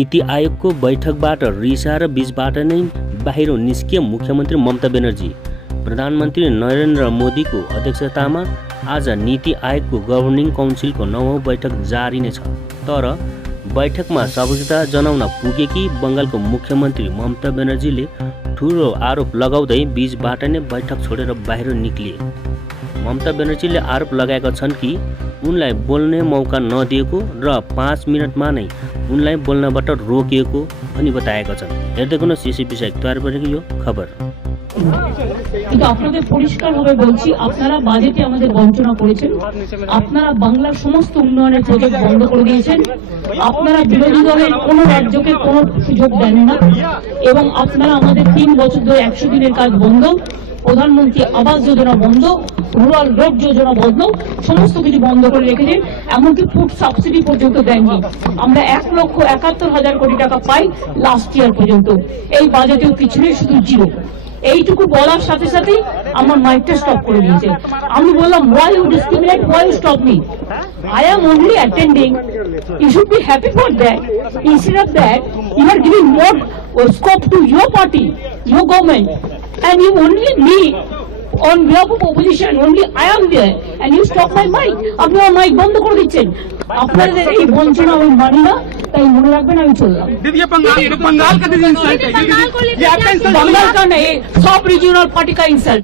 नीति आयोगको बैठकबाट रिसाएर बीचबाट नै बाहिर निस्किए मुख्यमन्त्री ममता ब्यानर्जी। प्रधानमन्त्री नरेन्द्र मोदीको अध्यक्षतामा आज नीति आयोगको गभर्निङ काउन्सिलको 9औं बैठक जारी नै छ। तर बैठकमा सहभागिता जनाउन पुगेकी बङ्गालको मुख्यमन्त्री ममता ब्यानर्जीले ठूलो आरोप लगाउँदै बीचबाट नै बैठक छोडेर बाहिर निक्लिए। ममता ब्यानर्जीले आरोप लगाएका छन् कि उनलाई बोल्ने मौका नदिएको र 5 मिनटमा नै उनलाई बोल्नबाट रोकिएको पनि बताएका छन्। हेर्दै गर्नुहोस् यसै विषय तयार गरेको यो खबर। কিন্তু আপনাদের পরিষ্কারভাবে বলছি, আপনারা বাজেটে আমাদের বঞ্চনা করেছেন, আপনারা বাংলার সমস্ত উন্নয়নের প্রজেক্ট বন্ধ করে দিয়েছেন, আপনারা বিরোধী দলের কোনো রাজ্যকে কোনো সুযোগ দেন না এবং আপনারা আমাদের 3 বছর ধরে 100 দিনের কাজ বন্ধ, প্রধানমন্ত্রী আবাস যোজনা বন্ধ, রুরাল রোড যোজনা বন্ধ, সমস্ত কিছু বন্ধ করে রেখেছেন। এমনকি ফুড সাবসিডি পর্যন্ত দেননি। আমরা 1,71,000 কোটি টাকা পাই লাস্ট ইয়ার পর্যন্ত। এই বাজেটেও কিছু নেই, শুধু জিরো। এইটুকু বলার সাথে সাথে আমার মাইকটা স্টপ করে দিয়েছে। আমি বললাম, why you discriminate, why you stop me? I am only attending. You should be happy for that. Instead of that, you are giving more scope to your party, your government, and you only me on behalf of opposition, only I am there, and you stop my mic. আপনি আমার mic বন্ধ করে দিচ্ছেন। আপনাদের এই বঞ্চনা আমি মানি না, তাই মনে রাখবেন আমি চললাম। बंगाल का बंगाल का नहीं, सब रीजनल पार्टी का इंसल्ट।